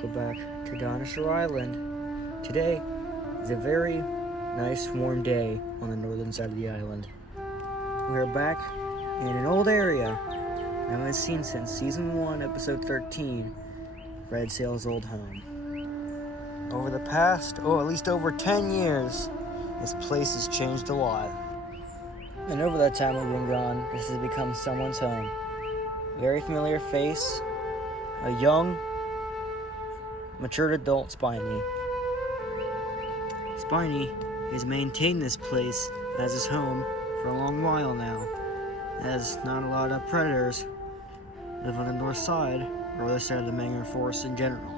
Welcome back to Dinosaur Island. Today is a very nice warm day on the northern side of the island. We are back in an old area I haven't seen since Season 1, Episode 13, Red Sail's Old Home. Over the past, at least over 10 years, this place has changed a lot. And over that time we've been gone, this has become someone's home. Very familiar face, a young, matured adult Spiny. Spiny has maintained this place as his home for a long while now, as not a lot of predators live on the north side or other side of the mangrove forest in general.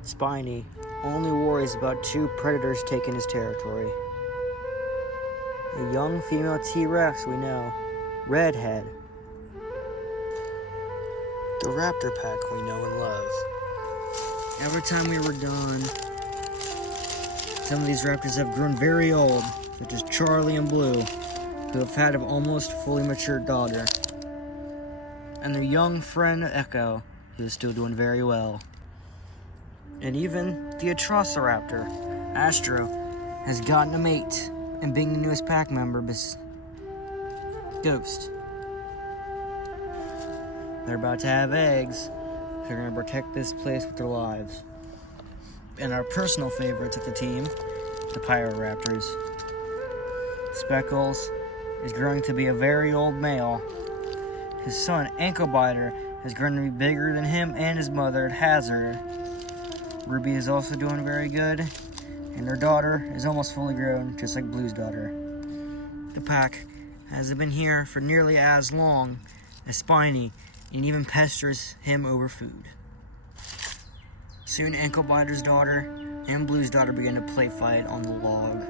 Spiny only worries about two predators taking his territory. A young female T-Rex we know, Redhead. The raptor pack we know and love. Every time we were gone, some of these raptors have grown very old, such as Charlie and Blue, who have had an almost fully matured daughter. And their young friend Echo, who is still doing very well. And even the Atrociraptor, Astro, has gotten a mate, and being the newest pack member, Ghost. They're about to have eggs, so they're going to protect this place with their lives. And our personal favorites of the team, the Pyroraptors. Speckles is growing to be a very old male. His son, Anklebiter, has grown to be bigger than him and his mother, Hazard. Ruby is also doing very good, and their daughter is almost fully grown, just like Blue's daughter. The pack hasn't been here for nearly as long as Spiny, and even pesters him over food. Soon Anklebiter's daughter and Blue's daughter begin to play fight on the log.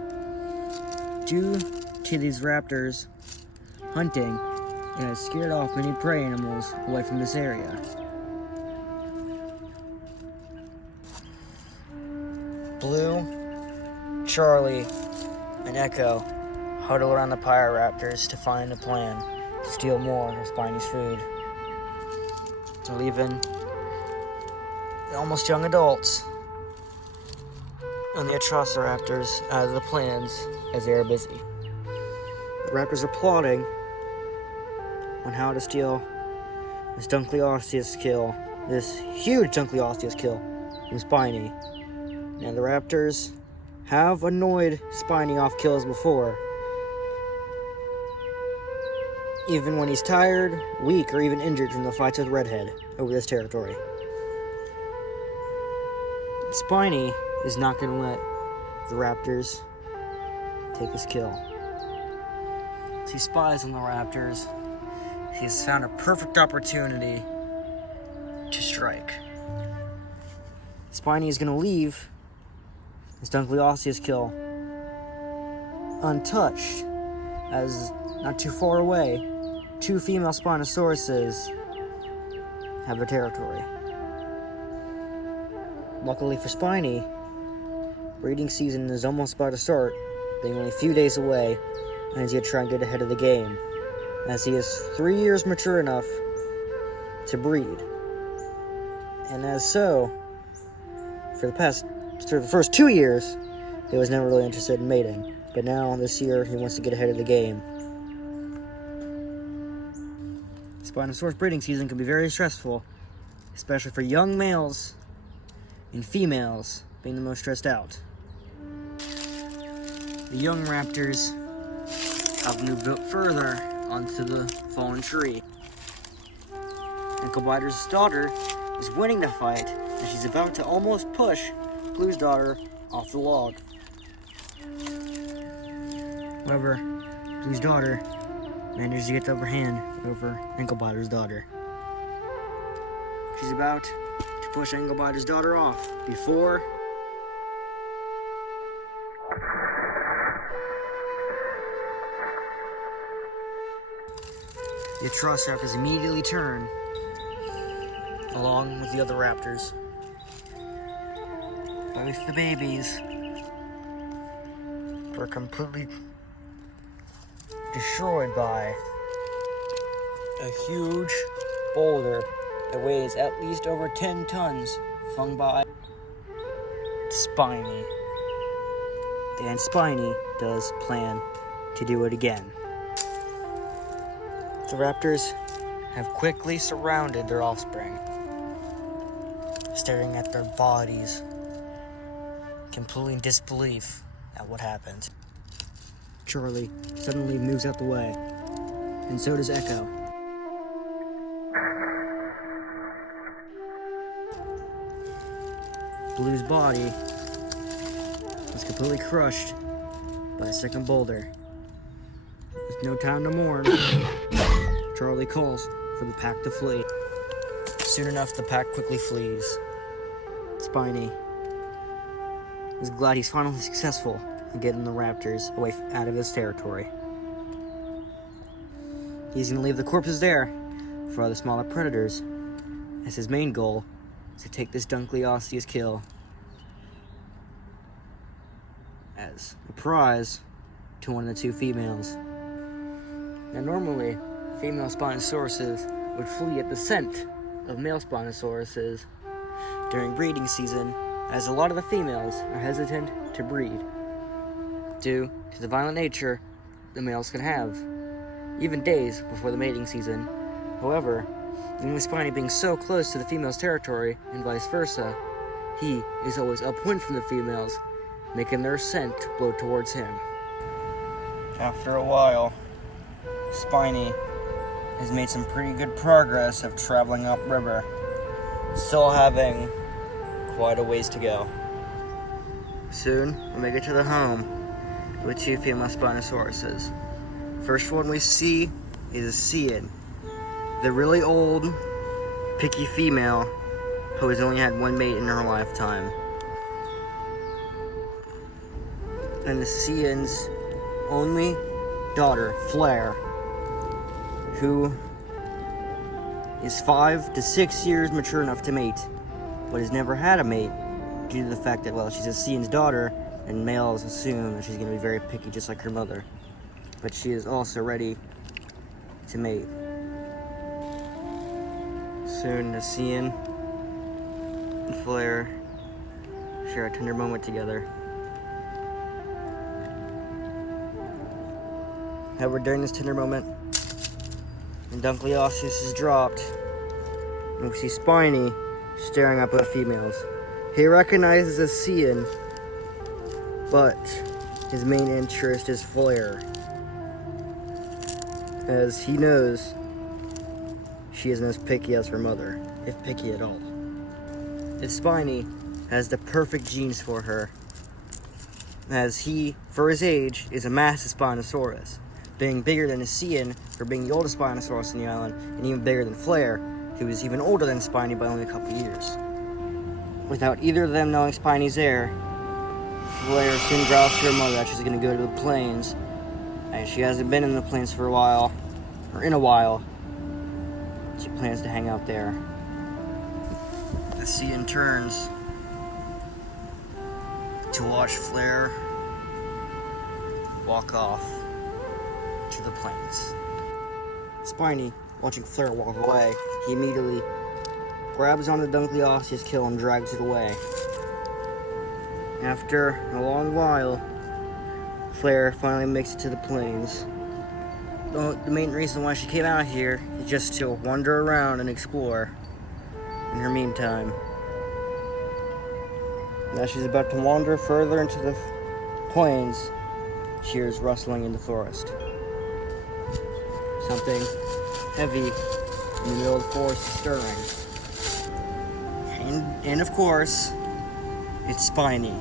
Due to these raptors hunting, it has scared off many prey animals away from this area. Blue, Charlie, and Echo huddle around the Pyroraptors to find a plan to steal more of Spiny's food. To leaving the almost young adults and the Atrociraptors out of the plans as they are busy. The raptors are plotting on how to steal this huge Dunkleosteus kill from Spiny. Now the raptors have annoyed Spiny off kills before, even when he's tired, weak, or even injured from the fights with Redhead over this territory. Spiny is not going to let the raptors take his kill. As he spies on the raptors, he's found a perfect opportunity to strike. Spiny is going to leave his Dunkleosteus kill untouched, as not too far away, two female Spinosauruses have their territory. Luckily for Spiny, breeding season is almost about to start, being only a few days away, and he's going to try and get ahead of the game, as he is 3 years mature enough to breed. And as so, for the first 2 years, he was never really interested in mating, but now this year he wants to get ahead of the game. Spinosaurus breeding season can be very stressful, especially for young males and females being the most stressed out. The young raptors have moved up further onto the fallen tree. Anklebiter's daughter is winning the fight, and she's about to almost push Blue's daughter off the log. However, Blue's daughter manages to get the upper hand over Anklebiter's daughter. She's about to push Anklebiter's daughter off before the Atrociraptors immediately turn, along with the other raptors. Both the babies were completely destroyed by a huge boulder It weighs at least over 10 tons, flung by Spiny. And Spiny does plan to do it again. The raptors have quickly surrounded their offspring, staring at their bodies, completely in disbelief at what happened. Charlie suddenly moves out the way, and so does Echo. Blue's body was completely crushed by a second boulder. With no time to mourn, Charlie calls for the pack to flee. Soon enough, the pack quickly flees. Spiny is glad he's finally successful in getting the raptors away out of his territory. He's going to leave the corpses there for other smaller predators, as his main goal is to take this Dunkley Osseous kill as a prize to one of the two females. Now normally, female Spinosauruses would flee at the scent of male Spinosauruses during breeding season, as a lot of the females are hesitant to breed due to the violent nature the males can have, even days before the mating season. However, even with Spiny being so close to the female's territory and vice versa, he is always upwind from the females, making their scent blow towards him. After a while, Spiny has made some pretty good progress of traveling upriver, still having quite a ways to go. Soon, we make it to the home with two female Spinosauruses. First one we see is a Cian, the really old, picky female who has only had one mate in her lifetime. And the Cian's only daughter, Flare, who is 5 to 6 years mature enough to mate, but has never had a mate due to the fact that, well, she's a Cian's daughter, and males assume that she's going to be very picky just like her mother. But she is also ready to mate. Soon the Cian and Flare share a tender moment together. However, during this tender moment, when Dunkley Osseous is dropped, and we see Spiny staring up at females. He recognizes a Cian, but his main interest is Flare, as he knows she isn't as picky as her mother, if picky at all. And Spiny has the perfect genes for her, as he, for his age, is a massive Spinosaurus, being bigger than a Cian for being the oldest Spinosaurus on the island, and even bigger than Flare, who is even older than Spiny by only a couple years. Without either of them knowing Spiny's there, Flare soon growls to her mother that she's going to go to the plains, and she hasn't been in the plains for a while, or in a while. She plans to hang out there. The Cian turns to watch Flare walk off to the plains. Spiny, watching Flare walk away, he immediately grabs on the Dunkley Osseous kill and drags it away. After a long while, Flare finally makes it to the plains. The main reason why she came out here is just to wander around and explore. In her meantime, now she's about to wander further into the plains, she hears rustling in the forest. Something heavy in the middle of the forest is stirring. And of course, it's Spiny.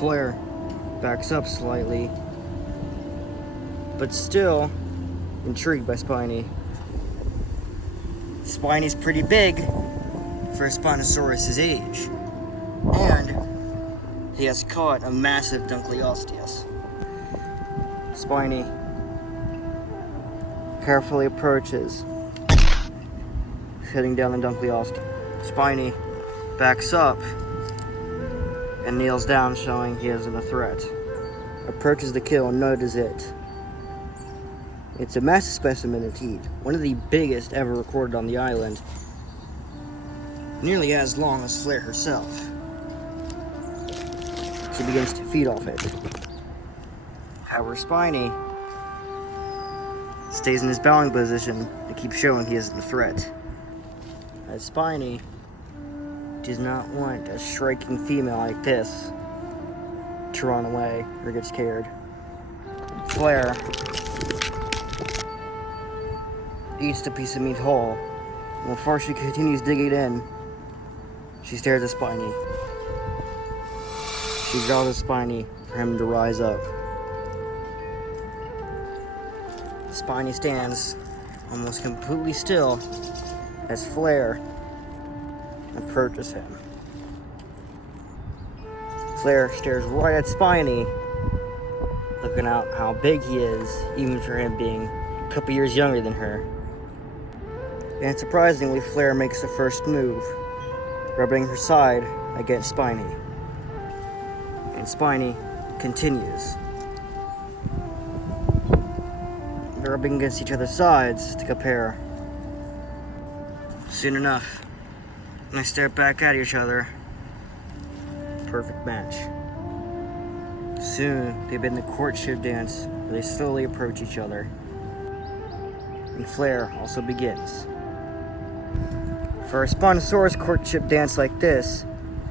Flare backs up slightly, but still intrigued by Spiny. Spiny's pretty big for a Spinosaurus' age, and he has caught a massive Dunkley Osseous. Spiny carefully approaches, heading down the Dunkley Osseous. Spiny backs up and kneels down, showing he isn't a threat. Approaches the kill and notices it. It's a massive specimen of teeth, one of the biggest ever recorded on the island, nearly as long as Flair herself. She begins to feed off it. However, Spiny stays in his bowing position to keep showing he isn't a threat, as Spiny does not want a striking female like this to run away or get scared. Flair eats the piece of meat whole, and before she continues digging in, she stares at Spiny. She draws at Spiny for him to rise up. Spiny stands almost completely still as Flair approaches him. Flair stares right at Spiny, looking out how big he is, even for him being a couple years younger than her. And surprisingly, Flair makes the first move, rubbing her side against Spiny. And Spiny continues. They're rubbing against each other's sides to compare. Soon enough, when they stare back at each other, perfect match. Soon, they begin the courtship dance where they slowly approach each other. And Flair also begins. For a Spinosaurus courtship dance like this,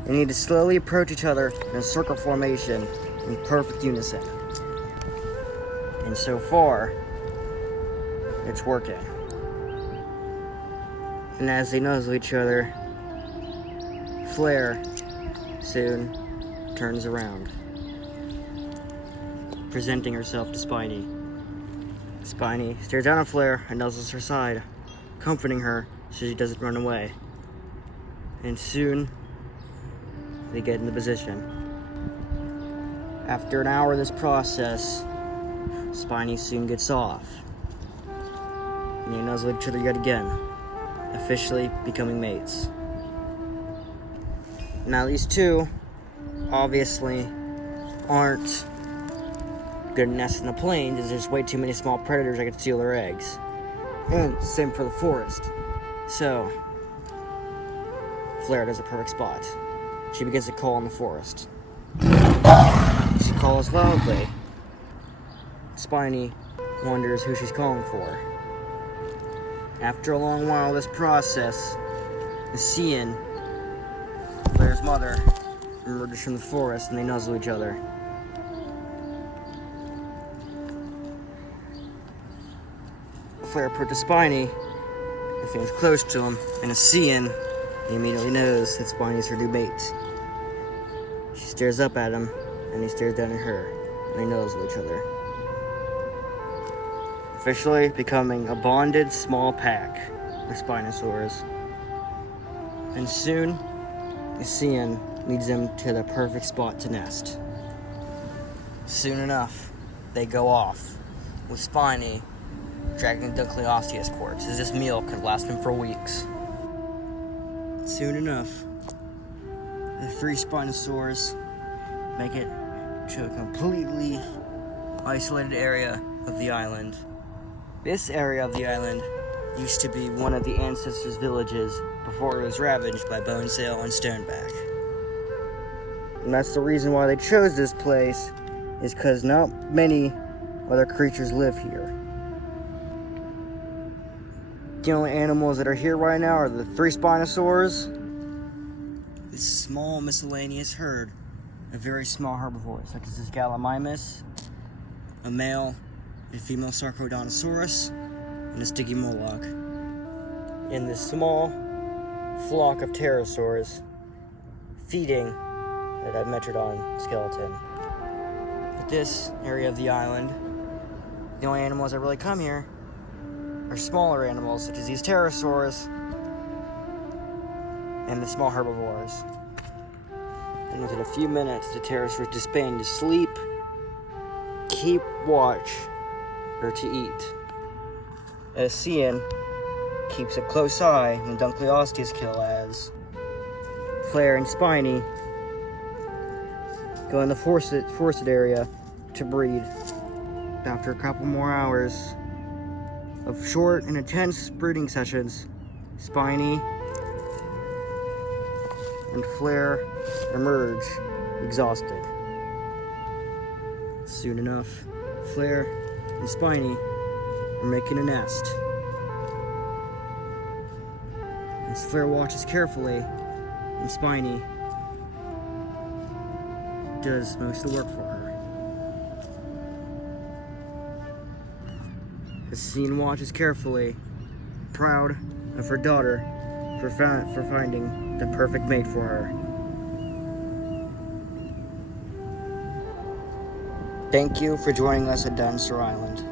they need to slowly approach each other in a circle formation in perfect unison. And so far, it's working. And as they nuzzle each other, Flair soon turns around, presenting herself to Spiny. Spiny stares down at Flair and nuzzles her side, comforting her so she doesn't run away. And soon, they get into position. After an hour of this process, Spiny soon gets off. And they nuzzle each other yet again, officially becoming mates. Now these two, obviously, aren't good at nesting in the plains, as there's way too many small predators that could steal their eggs. And same for the forest. So, Flair does a perfect spot. She begins to call in the forest. She calls loudly. Spiny wonders who she's calling for. After a long while of this process, the Cian, Flair's mother, emerges from the forest and they nuzzle each other. Flair approaches Spiny and feels close to him, and a Cian immediately knows that Spiny's her new mate. She stares up at him, and he stares down at her, and they nuzzle each other, officially becoming a bonded small pack of Spinosaurus. And soon, the Cian leads them to the perfect spot to nest. Soon enough, they go off, with Spiny dragging the Dunkleosteus corpse, as this meal could last him for weeks. Soon enough, the three Spinosaurs make it to a completely isolated area of the island. This area of the island used to be one of the ancestors' villages before it was ravaged by Bonesail and Stoneback. And that's the reason why they chose this place, is because not many other creatures live here. The only animals that are here right now are the three Spinosaurs, this small miscellaneous herd of very small herbivores, such as this Gallimimus, a male and female Sarcodinosaurus, and a Stygimoloch, and this small flock of pterosaurs feeding a Dimetrodon skeleton. But this area of the island, the only animals that really come here are smaller animals, such as these pterosaurs and the small herbivores. And within a few minutes, the pterosaurs disband to sleep, keep watch, or to eat. As Cian keeps a close eye on the Dunkleosteus kill, as Flair and Spiny go in the forested area to breed. After a couple more hours, of short and intense breeding sessions, Spiny and Flare emerge exhausted. Soon enough, Flare and Spiny are making a nest. As Flare watches carefully, and Spiny does most of the work for her. As Scene watches carefully, proud of her daughter for finding the perfect mate for her. Thank you for joining us at Dinosaur Island.